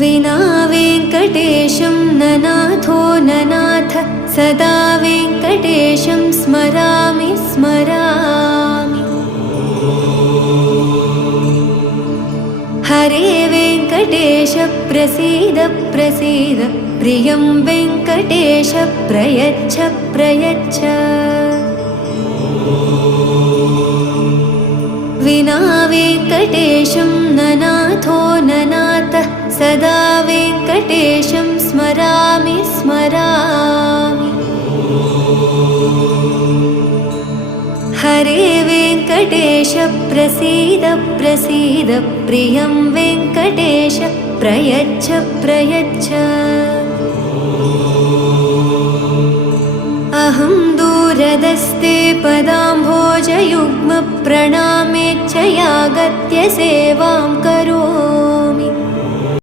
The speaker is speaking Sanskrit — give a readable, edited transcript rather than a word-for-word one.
विना वेङ्कटेशं ननाथो ननाथ सदा वेङ्कटेशं स्मरामि स्मरामि। हरे वेङ्कटेश प्रसीद प्रसीद प्रियं वेङ्कटेश प्रयच्छ प्रयच्छ। विना वेङ्कटेशं ननाथो ननाथ सदा वेङ्कटेशं स्मरामि स्मरामि। हरे वेङ्कटेश प्रसीद प्रसीद प्रियं वेङ्कटेश प्रयच्छ प्रयच्छ। अहं दूरदस्ते पदाम्भोजयुग्म प्रणामेच्छयागत्य सेवां करोमि।